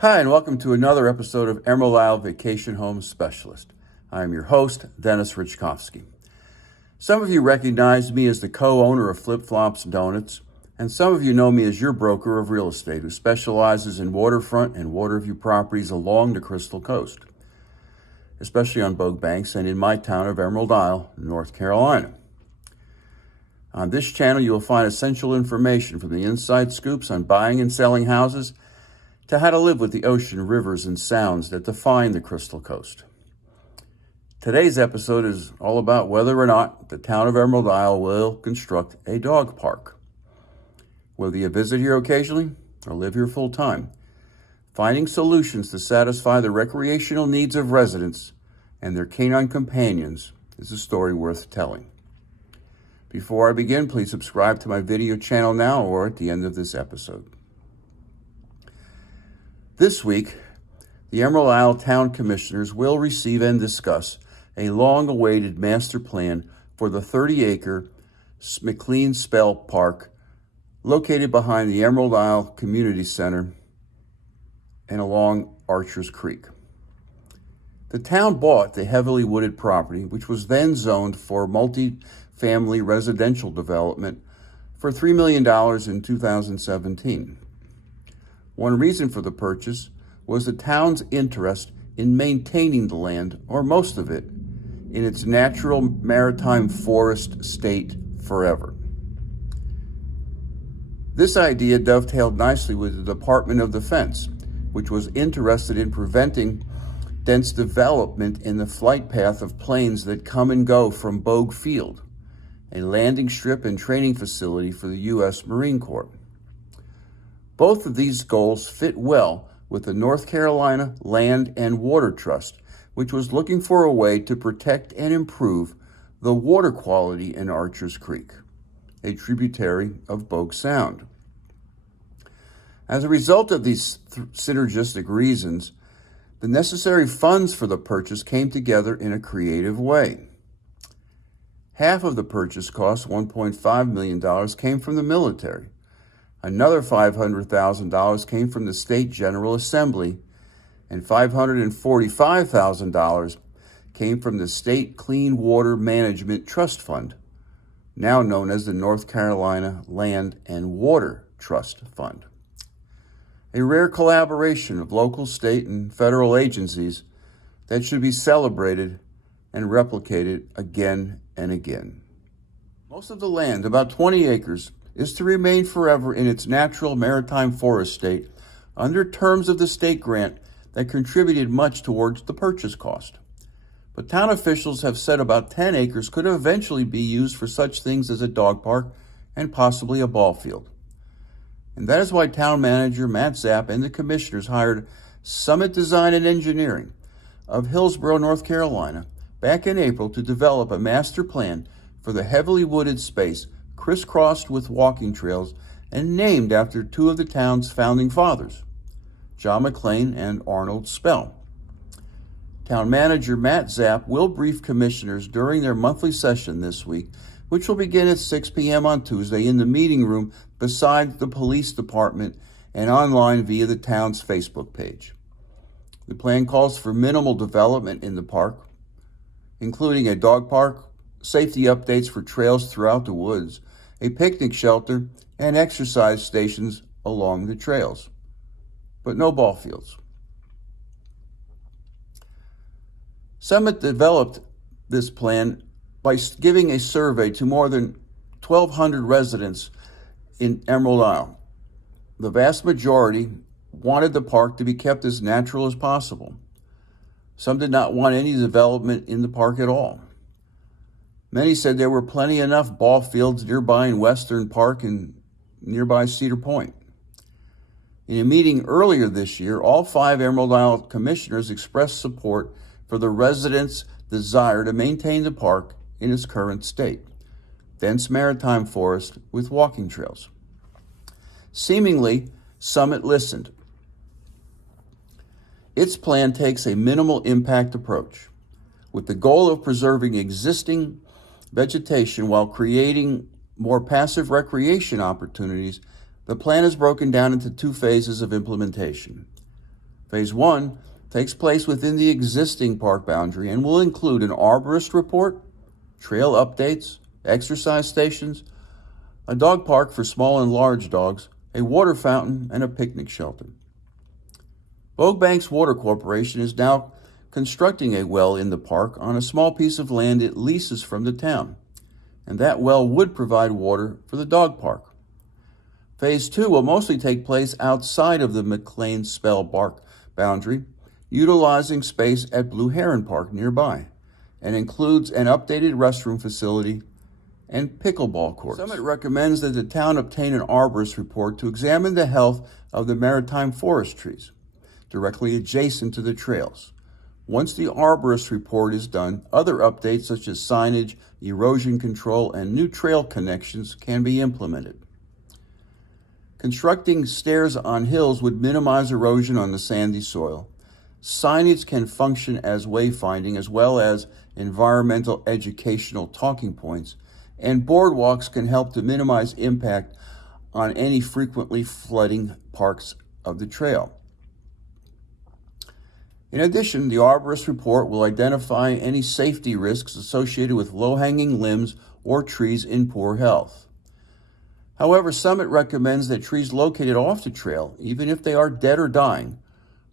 Hi, and welcome to another episode of Emerald Isle Vacation Home Specialist. I am your host, Dennis Richkovsky. Some of you recognize me as the co-owner of Flip Flops Donuts, and some of you know me as your broker of real estate who specializes in waterfront and waterview properties along the Crystal Coast, especially on boat banks and in my town of Emerald Isle, North Carolina. On this channel, you will find essential information from the inside scoops on buying and selling houses to how to live with the ocean, rivers, and sounds that define the Crystal Coast. Today's episode is all about whether or not the town of Emerald Isle will construct a dog park. Whether you visit here occasionally or live here full time, finding solutions to satisfy the recreational needs of residents and their canine companions is a story worth telling. Before I begin, please subscribe to my video channel now or at the end of this episode. This week, the Emerald Isle Town Commissioners will receive and discuss a long-awaited master plan for the 30-acre McLean-Spell Park located behind the Emerald Isle Community Center and along Archers Creek. The town bought the heavily wooded property, which was then zoned for multi-family residential development, for $3 million in 2017. One reason for the purchase was the town's interest in maintaining the land, or most of it, in its natural maritime forest state forever. This idea dovetailed nicely with the Department of Defense, which was interested in preventing dense development in the flight path of planes that come and go from Bogue Field, a landing strip and training facility for the U.S. Marine Corps. Both of these goals fit well with the North Carolina Land and Water Trust, which was looking for a way to protect and improve the water quality in Archers Creek, a tributary of Bogue Sound. As a result of these synergistic reasons, the necessary funds for the purchase came together in a creative way. Half of the purchase cost, $1.5 million, came from the military. Another $500,000 came from the State General Assembly, and $545,000 came from the State Clean Water Management Trust Fund, now known as the North Carolina Land and Water Trust Fund. A rare collaboration of local, state, and federal agencies that should be celebrated and replicated again and again. Most of the land, about 20 acres, is to remain forever in its natural maritime forest state under terms of the state grant that contributed much towards the purchase cost. But town officials have said about 10 acres could eventually be used for such things as a dog park and possibly a ball field. And that is why Town Manager Matt Zapp and the commissioners hired Summit Design and Engineering of Hillsborough, North Carolina, back in April to develop a master plan for the heavily wooded space crisscrossed with walking trails and named after two of the town's founding fathers, John McLean and Arnold Spell. Town Manager Matt Zapp will brief commissioners during their monthly session this week, which will begin at 6 p.m. on Tuesday in the meeting room beside the police department and online via the town's Facebook page. The plan calls for minimal development in the park, including a dog park, safety updates for trails throughout the woods, a picnic shelter, and exercise stations along the trails, but no ball fields. Summit developed this plan by giving a survey to more than 1,200 residents in Emerald Isle. The vast majority wanted the park to be kept as natural as possible. Some did not want any development in the park at all. Many said there were plenty enough ball fields nearby in Western Park and nearby Cedar Point. In a meeting earlier this year, all 5 Emerald Isle commissioners expressed support for the residents' desire to maintain the park in its current state, dense maritime forest with walking trails. Seemingly, Summit listened. Its plan takes a minimal impact approach, with the goal of preserving existing vegetation while creating more passive recreation opportunities. The plan is broken down into 2 phases of implementation. Phase 1 takes place within the existing park boundary and will include an arborist report, trail updates, exercise stations, a dog park for small and large dogs, a water fountain, and a picnic shelter. Bogue Banks Water Corporation is now constructing a well in the park on a small piece of land it leases from the town, and that well would provide water for the dog park. Phase 2 will mostly take place outside of the McLean-Spell Park boundary, utilizing space at Blue Heron Park nearby, and includes an updated restroom facility and pickleball courts. Summit recommends that the town obtain an arborist report to examine the health of the maritime forest trees directly adjacent to the trails. Once the arborist report is done, other updates such as signage, erosion control, and new trail connections can be implemented. Constructing stairs on hills would minimize erosion on the sandy soil. Signage can function as wayfinding as well as environmental educational talking points, and boardwalks can help to minimize impact on any frequently flooding parts of the trail. In addition, the arborist report will identify any safety risks associated with low-hanging limbs or trees in poor health. However, Summit recommends that trees located off the trail, even if they are dead or dying,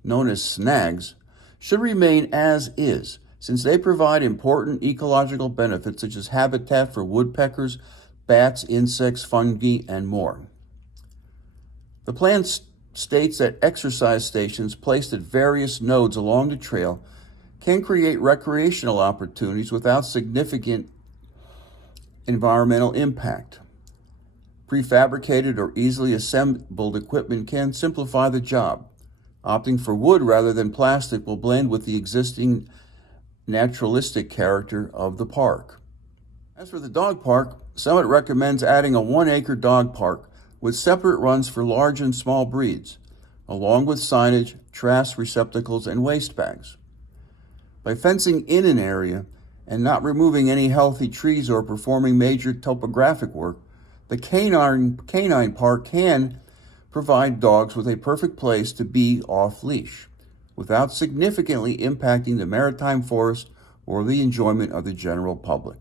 known as snags, should remain as is, since they provide important ecological benefits such as habitat for woodpeckers, bats, insects, fungi, and more. The plan states that exercise stations placed at various nodes along the trail can create recreational opportunities without significant environmental impact. Prefabricated or easily assembled equipment can simplify the job. Opting for wood rather than plastic will blend with the existing naturalistic character of the park. As for the dog park, Summit recommends adding a 1-acre dog park with separate runs for large and small breeds, along with signage, trash receptacles, and waste bags. By fencing in an area and not removing any healthy trees or performing major topographic work, the canine park can provide dogs with a perfect place to be off-leash, without significantly impacting the maritime forest or the enjoyment of the general public.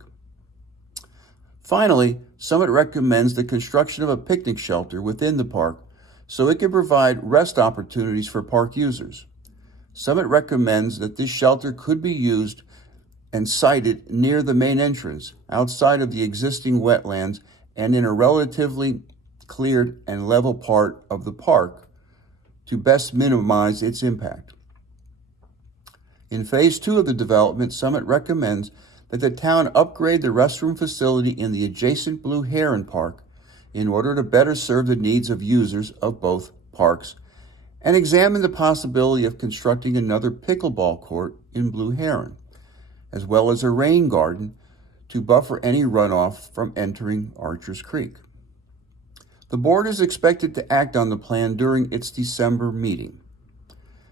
Finally, Summit recommends the construction of a picnic shelter within the park so it can provide rest opportunities for park users. Summit recommends that this shelter could be used and sited near the main entrance, outside of the existing wetlands, and in a relatively cleared and level part of the park to best minimize its impact. In Phase 2 of the development, Summit recommends that the town upgrade the restroom facility in the adjacent Blue Heron Park in order to better serve the needs of users of both parks, and examine the possibility of constructing another pickleball court in Blue Heron, as well as a rain garden to buffer any runoff from entering Archer's Creek. The board is expected to act on the plan during its December meeting.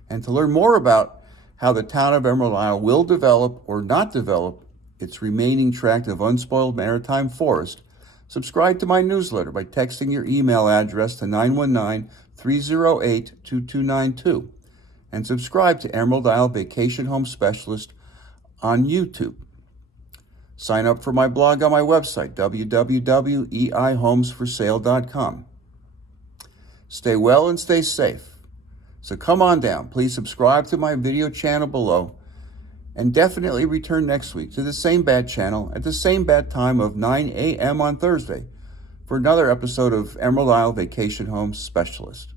And to learn more about how the town of Emerald Isle will develop or not develop its remaining tract of unspoiled maritime forest, subscribe to my newsletter by texting your email address to 919-308-2292, and subscribe to Emerald Isle Vacation Home Specialist on YouTube. Sign up for my blog on my website, www.eihomesforsale.com. Stay well and stay safe. So come on down. Please subscribe to my video channel below, and definitely return next week to the same bad channel at the same bad time of 9 a.m. on Thursday for another episode of Emerald Isle Vacation Home Specialist.